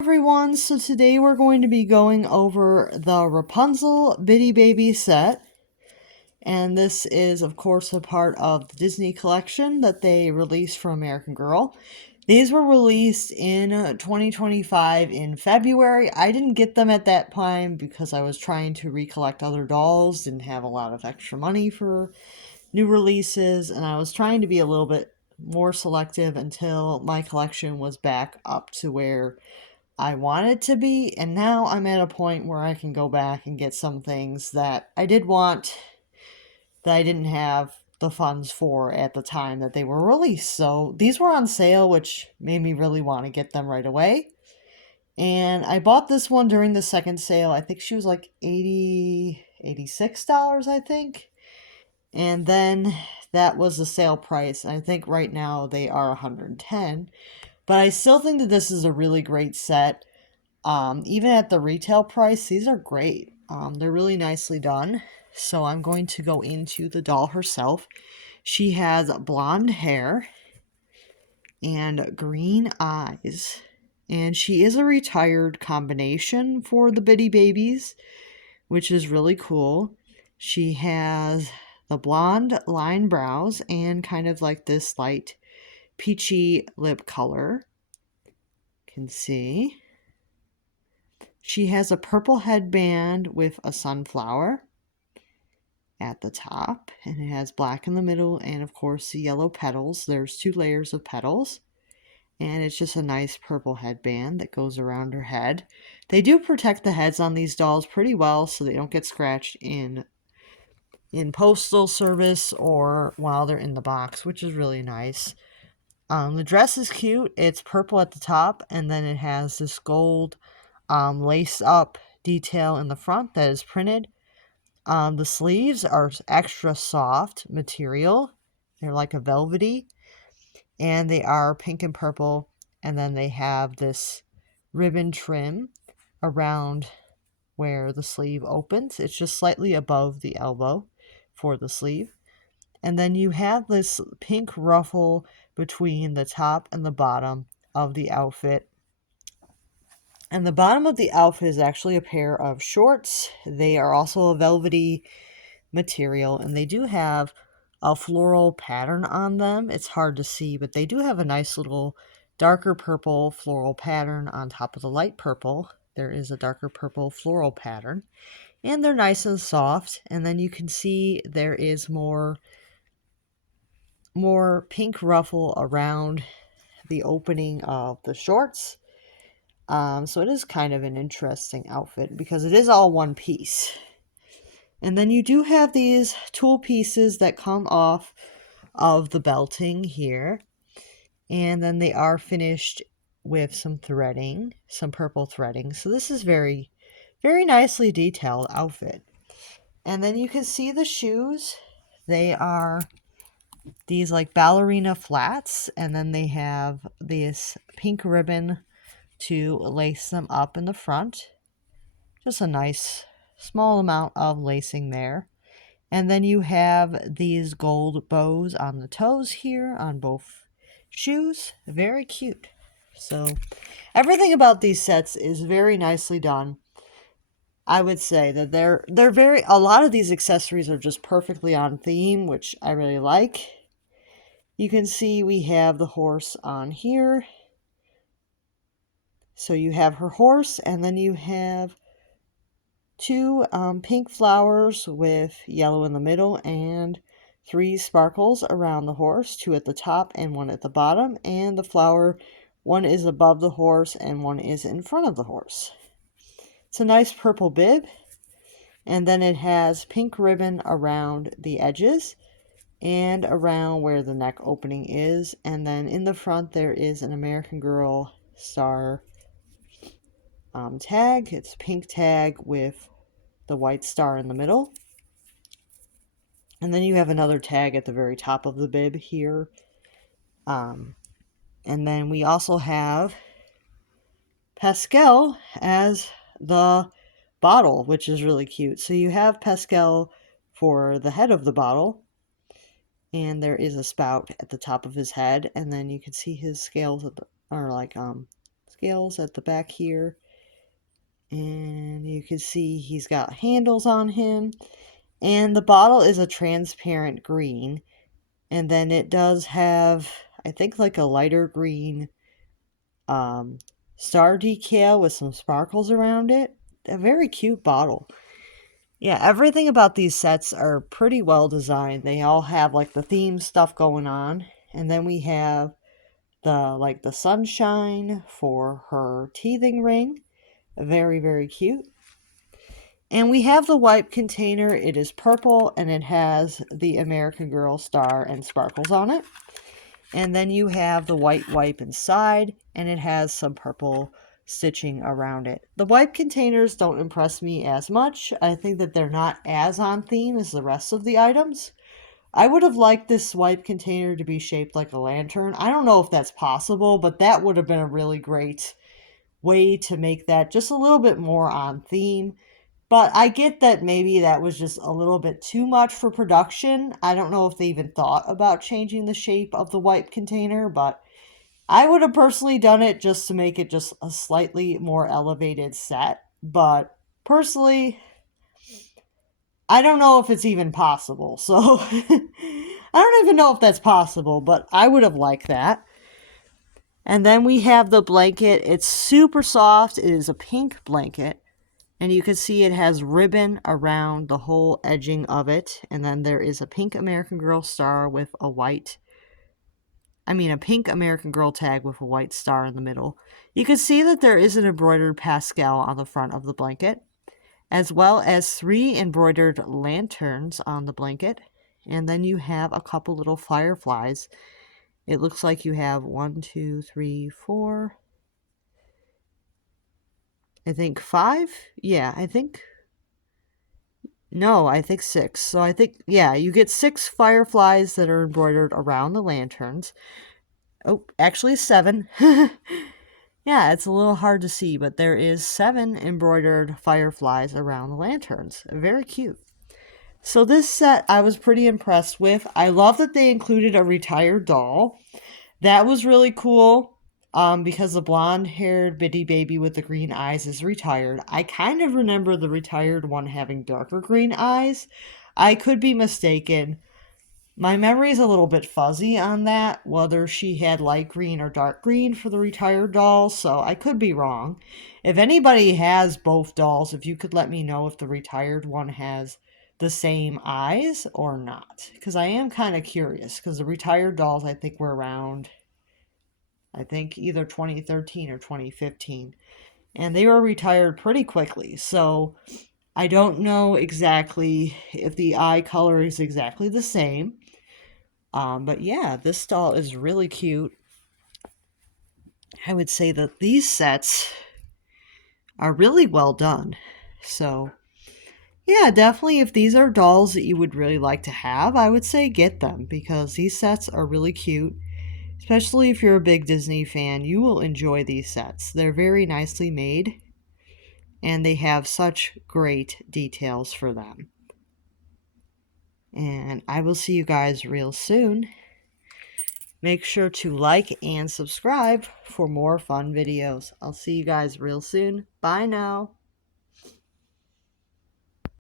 Everyone, so today we're going to be going over the Rapunzel Bitty Baby set, and this is of course a part of the Disney collection that they released for American Girl. These were released in 2025 in February. I didn't get them at that time because I was trying to recollect other dolls, didn't have a lot of extra money for new releases, and I was trying to be a little bit more selective until my collection was back up to where I wanted to be, and now I'm at a point where I can go back and get some things that I did want that I didn't have the funds for at the time that they were released. So these were on sale, which made me really want to get them right away. And I bought this one during the second sale. I think she was like $86, I think. And then that was the sale price. I think right now they are 110. But I still think that this is a really great set. Even at the retail price, these are great. They're really nicely done. So I'm going to go into the doll herself. She has blonde hair and green eyes. And she is a retired combination for the Bitty Babies, which is really cool. She has the blonde line brows and kind of like this light peachy lip color. You can see. She has a purple headband with a sunflower at the top, and it has black in the middle, and of course the yellow petals. There's 2 layers of petals, and it's just a nice purple headband that goes around her head. They do protect the heads on these dolls pretty well so they don't get scratched in postal service or while they're in the box, which is really nice. The dress is cute. It's purple at the top, and then it has this gold lace up detail in the front that is printed. The sleeves are extra soft material. They're like a velvety, and they are pink and purple. And then they have this ribbon trim around where the sleeve opens. It's just slightly above the elbow for the sleeve. And then you have this pink ruffle between the top and the bottom of the outfit. And the bottom of the outfit is actually a pair of shorts. They are also a velvety material, and they do have a floral pattern on them. It's hard to see, but they do have a nice little darker purple floral pattern on top of the light purple. There is a darker purple floral pattern, and they're nice and soft. And then you can see there is more pink ruffle around the opening of the shorts. So it is kind of an interesting outfit because it is all one piece. And then you do have these tool pieces that come off of the belting here. And then they are finished with some threading, some purple threading. So this is very, very nicely detailed outfit. And then you can see the shoes. They are these like ballerina flats. And then they have this pink ribbon to lace them up in the front. Just a nice small amount of lacing there. And then you have these gold bows on the toes here on both shoes. Very cute. So everything about these sets is very nicely done. I would say that they're very a lot of these accessories are just perfectly on theme, which I really like. You can see we have the horse on here. So you have her horse, and then you have 2 pink flowers with yellow in the middle, and 3 sparkles around the horse, 2 at the top and 1 at the bottom, and the flower, 1 is above the horse and 1 is in front of the horse. It's a nice purple bib, and then it has pink ribbon around the edges and around where the neck opening is, and then in the front there is an American Girl star tag. It's a pink tag with the white star in the middle. And then you have another tag at the very top of the bib here. And then we also have Pascal as the bottle, which is really cute. So you have Pascal for the head of the bottle, and there is a spout at the top of his head, and then you can see his scales are like scales at the back here. And you can see he's got handles on him. And the bottle is a transparent green. And then it does have, I think, like a lighter green star decal with some sparkles around it. A very cute bottle. Yeah, everything about these sets are pretty well designed. They all have like the theme stuff going on. And then we have the sunshine for her teething ring. Very, very cute. And we have the wipe container. It is purple and it has the American Girl star and sparkles on it. And then you have the white wipe inside and it has some purple stitching around it. The wipe containers don't impress me as much. I think that they're not as on theme as the rest of the items. I would have liked this wipe container to be shaped like a lantern. I don't know if that's possible, but that would have been a really great way to make that just a little bit more on theme. But I get that maybe that was just a little bit too much for production. I don't know if they even thought about changing the shape of the wipe container, but I would have personally done it just to make it just a slightly more elevated set. But personally, I don't know if it's even possible. So I don't even know if that's possible, but I would have liked that. And then we have the blanket. It's super soft. It is a pink blanket. And you can see it has ribbon around the whole edging of it. And then there is a pink American Girl star with a pink American Girl tag with a white star in the middle. You can see that there is an embroidered pastel on the front of the blanket, as well as 3 embroidered lanterns on the blanket. And then you have a couple little fireflies. It looks like you have 1, 2, 3, 4... I think 5? Yeah, I think... No, I think 6. So I think, yeah, you get 6 fireflies that are embroidered around the lanterns. Oh, actually 7. Yeah, it's a little hard to see, but there is 7 embroidered fireflies around the lanterns. Very cute. So this set I was pretty impressed with. I love that they included a retired doll. That was really cool. Because the blonde-haired bitty baby with the green eyes is retired. I kind of remember the retired one having darker green eyes. I could be mistaken. My memory is a little bit fuzzy on that, whether she had light green or dark green for the retired doll, so I could be wrong. If anybody has both dolls, if you could let me know if the retired one has the same eyes or not. Because I am kind of curious, because the retired dolls I think were around... I think either 2013 or 2015. And they were retired pretty quickly. So I don't know exactly if the eye color is exactly the same. But yeah, this doll is really cute. I would say that these sets are really well done. So yeah, definitely if these are dolls that you would really like to have, I would say get them because these sets are really cute. Especially if you're a big Disney fan, you will enjoy these sets. They're very nicely made, and they have such great details for them. And I will see you guys real soon. Make sure to like and subscribe for more fun videos. I'll see you guys real soon. Bye now.